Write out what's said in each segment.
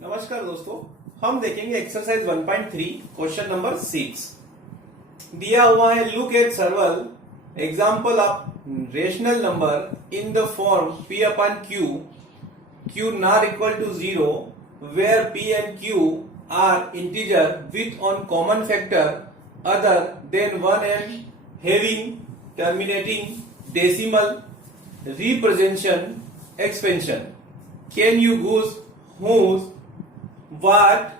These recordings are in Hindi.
नमस्कार दोस्तों, हम देखेंगे एक्सरसाइज 1.3 क्वेश्चन नंबर 6। दिया हुआ है look at several example of rational number in the form p upon q not equal to 0 where p and q are integer with on common factor other than 1 and having terminating decimal representation expansion. Can you guess whose what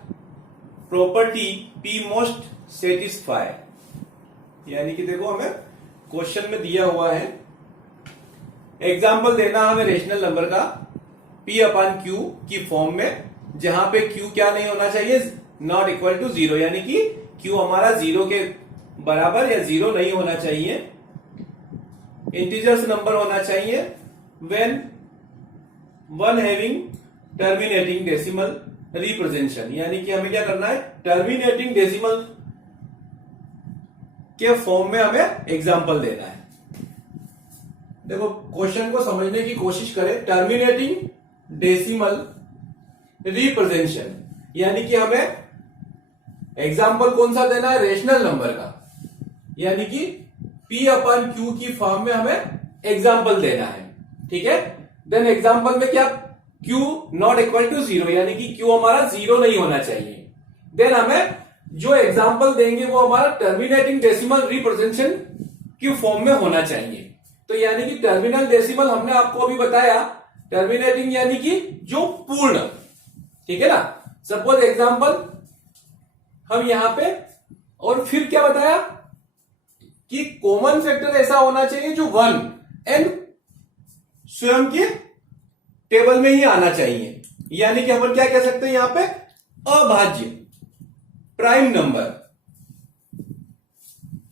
property p most satisfy। यानी कि देखो हमें क्वेश्चन में दिया हुआ है एग्जाम्पल देना हमें रेशनल नंबर का p अपॉन q की फॉर्म में, जहां पे q क्या नहीं होना चाहिए, नॉट इक्वल टू 0, यानी कि q हमारा 0 के बराबर या 0 नहीं होना चाहिए, इंटीजर्स नंबर होना चाहिए, when one having terminating decimal representation, यानी कि हमें क्या करना है, टर्मिनेटिंग डेसिमल के फॉर्म में हमें एग्जांपल देना है। देखो क्वेश्चन को समझने की कोशिश करें। टर्मिनेटिंग डेसिमल रिप्रेजेंटेशन यानी कि हमें एग्जांपल कौन सा देना है, रेशनल नंबर का, यानी कि p अपॉन q की फॉर्म में हमें एग्जांपल देना है। ठीक है, देन एग्जांपल में क्या, q नॉट इक्वल टू 0, यानी कि q हमारा 0 नहीं होना चाहिए। देन हमें जो एग्जांपल देंगे वो हमारा टर्मिनेटिंग डेसिमल रिप्रेजेंटेशन की फॉर्म में होना चाहिए। तो यानी कि टर्मिनल डेसिमल हमने आपको अभी बताया, टर्मिनेटिंग यानी कि जो पूर्ण, ठीक है ना। सपोज एग्जांपल हम यहां पे, और फिर क्या बताया कि कॉमन फैक्टर ऐसा होना चाहिए जो 1 एंड स्वयं के टेबल में ही आना चाहिए, यानी कि हम क्या कह सकते हैं यहां पे, अभाज्य प्राइम नंबर,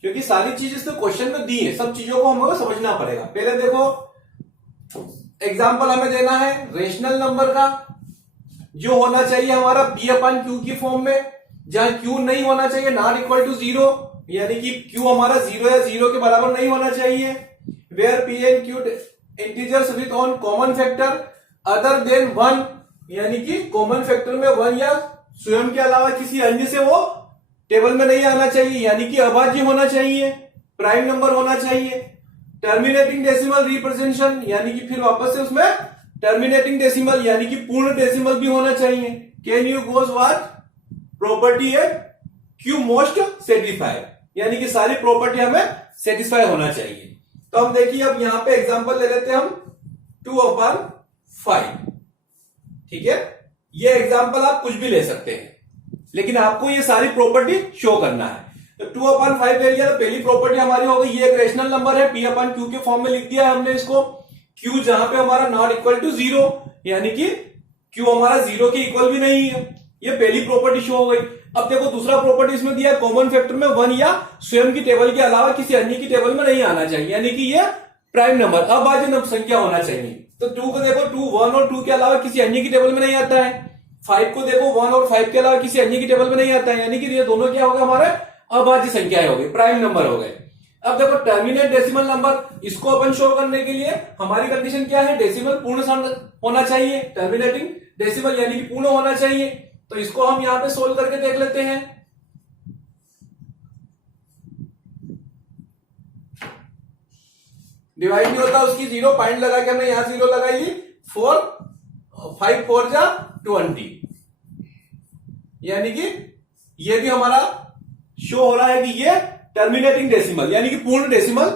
क्योंकि सारी चीजें तो क्वेश्चन में दी है, सब चीजों को हमें समझना पड़ेगा। पहले देखो एग्जांपल हमें देना है रेशनल नंबर का, जो होना चाहिए हमारा p अपॉन q की फॉर्म में, जहां q नहीं होना चाहिए, नॉट इक्वल टू 0, यानी कि q हमारा 0 या 0 के बराबर नहीं होना चाहिए, where p and q integers with on common factor other than 1, यानी कि कॉमन फैक्टर में 1 या स्वयं के अलावा किसी अन्य से वो टेबल में नहीं आना चाहिए, यानी कि अभाज्य होना चाहिए, प्राइम नंबर होना चाहिए। टर्मिनेटिंग डेसिमल रिप्रेजेंटेशन यानी कि फिर वापस से उसमें टर्मिनेटिंग डेसिमल यानी कि पूर्ण डेसिमल भी होना चाहिए। Can you goes what property है q मोस्ट सेटिस्फाई, यानी कि सारी प्रॉपर्टी हमें सेटिस्फाई होना चाहिए। तो हम देखिए अब यहां पे एग्जांपल ले लेते हैं हम 2 अपॉन 5। ठीक है, ये एग्जांपल आप कुछ भी ले सकते हैं, लेकिन आपको ये सारी प्रॉपर्टी शो करना है। तो 2 अपॉन 5 ले लिया, तो पहली प्रॉपर्टी हमारी हो गई, ये एक रेशनल नंबर है, p अपॉन q के फॉर्म में लिख दिया है हमने इसको, q जहां पे हमारा नॉट इक्वल टू 0, यानी कि q हमारा 0 के इक्वल भी नहीं है, ये पहली प्रॉपर्टी शो हो गई। अब देखो दूसरा प्रॉपर्टी इसमें दिया, कॉमन फैक्टर में 1 या स्वयं की टेबल के अलावा किसी अन्य की टेबल में नहीं आना चाहिए, यानी कि ये प्राइम नंबर अभाज्य संख्या होना चाहिए। तो 2 को देखो, 2 1 और 2 के अलावा किसी अन्य की टेबल में नहीं आता है। 5 को देखो, 1 और 5 के अलावा किसी अन्य की टेबल में नहीं आता है, यानी कि ये दोनों क्या हो गए, हमारे अभाज्य संख्याएं हो गई, प्राइम नंबर हो गए। अब देखो टर्मिनेट डेसिमल नंबर, इसको अपन शो करने के लिए हमारी कंडीशन क्या है, डेसिमल पूर्ण होना चाहिए, टर्मिनेटिंग डेसिमल यानी कि पूर्ण होना चाहिए। तो इसको हम यहां पे सोल्व करके देख लेते हैं। डिवाइड नहीं होता उसकी 0, पॉइंट लगा के हमने यहां 0 लगाई, 4 5 4 जा 20, यानी कि ये भी हमारा शो हो रहा है कि ये टर्मिनेटिंग डेसिमल यानी कि पूर्ण डेसिमल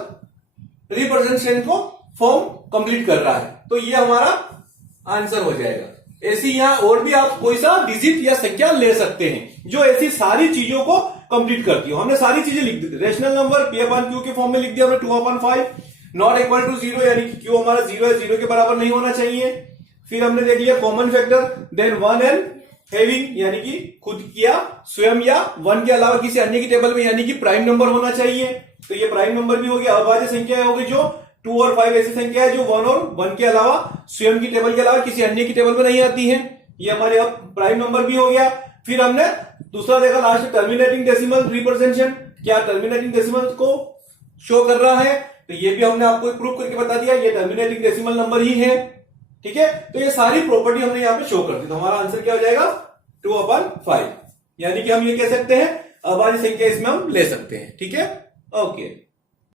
रिप्रेजेंटेशन को फॉर्म कंप्लीट कर रहा है। तो ये हमारा आंसर हो जाएगा। ऐसी यहां और भी आप कोई सा डिजिट या संख्या ले सकते हैं जो ऐसी सारी चीजों को कंप्लीट करती हो। हमने सारी चीजें लिख दी, rational number p upon q के फॉर्म में लिख दिया हमने 2 अपॉन 5, नॉट इक्वल टू 0, यानी कि q हमारा 0 है, 0 के बराबर नहीं होना चाहिए। फिर हमने देख लिया common factor, then 1 and having यानी कि खुद किया, स्वयं या 1 के अलावा किसी अन्य की टेबल में, यानी कि प्राइम नंबर होना चाहिए। तो ये प्राइम नंबर भी हो गया। अभाज्य संख्या हो गई जो 2 और 5 ऐसी संख्या है जो 1 और 1 के अलावा स्वयं की टेबल के अलावा किसी अन्य की टेबल में नहीं आती है, ये हमारे अब प्राइम नंबर भी हो गया। फिर हमने दूसरा देखा लास्ट टर्मिनेटिंग डेसिमल रिप्रेजेंटेशन, क्या टर्मिनेटिंग डेसिमल को शो कर रहा है, तो ये भी हमने आपको प्रूफ करके बता दिया, ये टर्मिनेटिंग डेसिमल नंबर ही है। ठीक है, तो ये सारी प्रॉपर्टी हमने यहां पे शो कर दी, तो हमारा आंसर क्या हो जाएगा 2/5, यानी कि हम ये कह सकते हैं अभाज्य संख्या इसमें हम ले सकते हैं। ठीक है, ओके।